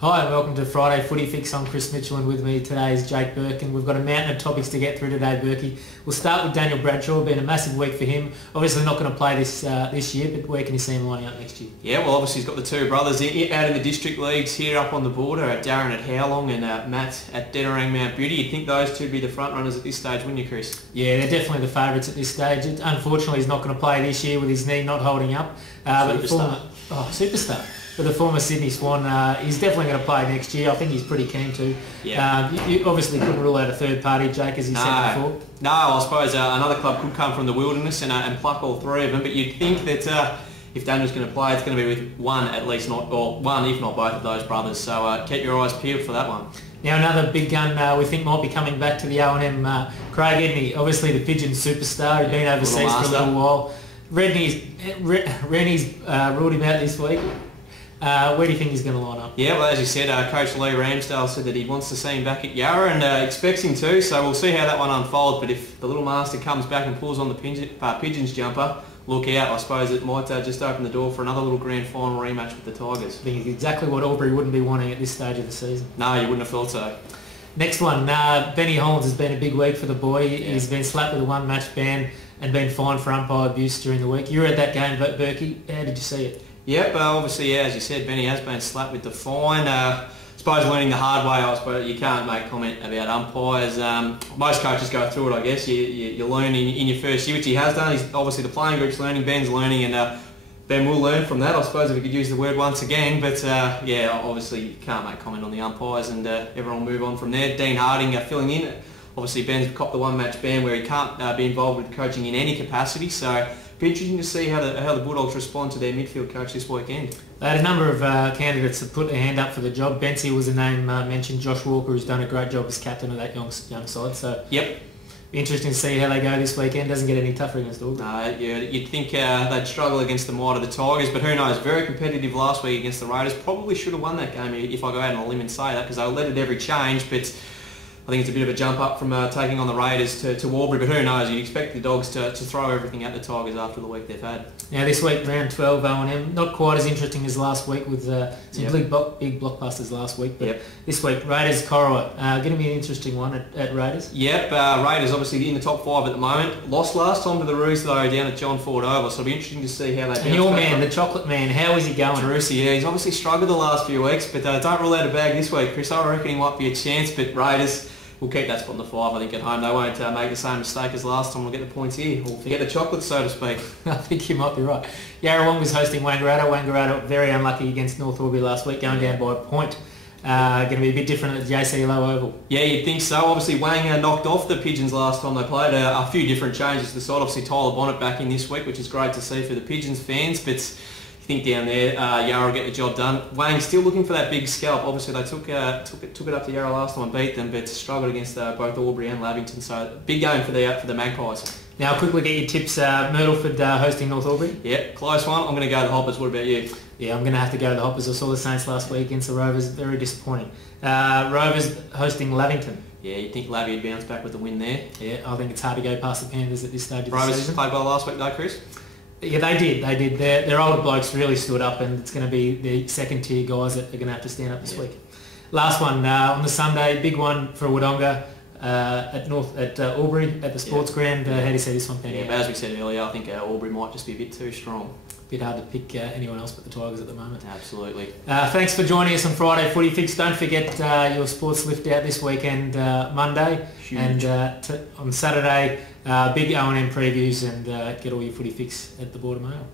Hi and welcome to Friday Footy Fix. I'm Chris Mitchell and with me today is Jake Burke, and we've got a mountain of topics to get through today, Burkey. We'll start with Daniel Bradshaw. Been a massive week for him. Obviously not going to play this year, but where can you see him lining up next year? Yeah, well obviously he's got the two brothers out in the district leagues here up on the border, Darren at Howlong and Matt at Dennerang Mount Beauty. You'd think those two would be the front runners at this stage, wouldn't you, Chris? Yeah, they're definitely the favourites at this stage. Unfortunately he's not going to play this year with his knee not holding up. Superstar. But the former Sydney Swan, he's definitely going to play next year. I think he's pretty keen to. Yeah. You obviously couldn't rule out a third party, Jake, as you said before. No, I suppose another club could come from the wilderness and pluck all three of them. But you'd think that if Daniel's going to play, it's going to be with one at least, or one if not both of those brothers. So keep your eyes peeled for that one. Now another big gun we think might be coming back to the O&M, Craig Edney, obviously the Pigeon superstar. He's been overseas for a little while. Rennie's ruled him out this week. Where do you think he's going to line up? Yeah, well, as you said, Coach Lee Ramsdale said that he wants to see him back at Yarra and expects him to, so we'll see how that one unfolds. But if the little master comes back and pulls on the Pigeons jumper, look out. I suppose it might just open the door for another little grand final rematch with the Tigers. I think it's exactly what Albury wouldn't be wanting at this stage of the season. No, you wouldn't have thought so. Next one, Benny Hollands has been a big week for the boy. Yeah. He's been slapped with a one-match ban and been fined for umpire abuse during the week. You were at that game, Berkey. How did you see it? Yep, obviously, yeah, as you said, Benny has been slapped with the fine. I suppose learning the hard way, I suppose you can't make comment about umpires. Most coaches go through it, I guess. You learn in your first year, which he has done. He's obviously the playing group's learning, Ben's learning, and Ben will learn from that, I suppose, if we could use the word once again. But yeah, obviously you can't make comment on the umpires, and everyone will move on from there. Dean Harding filling in. Obviously, Ben's copped the one-match ban where he can't be involved with coaching in any capacity. So be interesting to see how the Bulldogs respond to their midfield coach this weekend. They had a number of candidates that put their hand up for the job. Bensi was a name mentioned. Josh Walker, who's done a great job as captain of that young side. So yep. Be interesting to see how they go this weekend. Doesn't get any tougher against Auburn. No, yeah, you'd think they'd struggle against the might of the Tigers, but who knows? Very competitive last week against the Raiders. Probably should have won that game if I go out on a limb and say that, because they led at every change, but I think it's a bit of a jump up from taking on the Raiders to Albury, but who knows? You'd expect the Dogs to throw everything at the Tigers after the week they've had. Now this week, round 12, O&M, not quite as interesting as last week with some big blockbusters last week, but this week, Raiders, Corowa, going to be an interesting one at Raiders. Yep, Raiders obviously in the top 5 at the moment. Lost last time to the Roos though down at John Ford Oval, so it'll be interesting to see how they bounce back. And your man, the chocolate man, how is he going? Drusi, yeah, he's obviously struggled the last few weeks, but don't rule out a bag this week, Chris. I reckon he might be a chance, but Raiders we'll keep that spot in the 5, I think, at home. They won't make the same mistake as last time. We'll get the points here. We'll forget the chocolate, so to speak. I think you might be right. Yarrawong was hosting Wangaratta. Wangaratta very unlucky against North Albury last week, going down by a point. Going to be a bit different at the JC Low Oval. Yeah, you'd think so. Obviously, Wang knocked off the Pigeons last time they played. A few different changes to the side. Obviously, Tyler Bonnet back in this week, which is great to see for the Pigeons fans. But think down there, Yarra will get the job done. Wang still looking for that big scalp. Obviously they took it up to Yarra last time and beat them, but struggled against both Albury and Lavington. So big game for the Magpies. Now I'll quickly get your tips. Myrtleford hosting North Albury. Yeah, close one. I'm going to go the Hoppers. What about you? Yeah, I'm going to have to go to the Hoppers. I saw the Saints last week against the Rovers. Very disappointing. Rovers hosting Lavington. Yeah, you'd think Lavy would bounce back with the win there. Yeah, I think it's hard to go past the Panthers at this stage of the season. Rovers played well last week though, Chris. Yeah, they did. Their older blokes really stood up, and it's going to be the second tier guys that are going to have to stand up this week. Last one on the Sunday, big one for Wodonga at Albury at the sports ground. How do you see this one panning out? But as we said earlier, I think Albury might just be a bit too strong. Bit hard to pick anyone else but the Tigers at the moment. Absolutely. Thanks for joining us on Friday Footy Fix. Don't forget your sports lift out this weekend, Monday. Huge. And on Saturday, big O&M previews, and get all your Footy Fix at the Border Mail.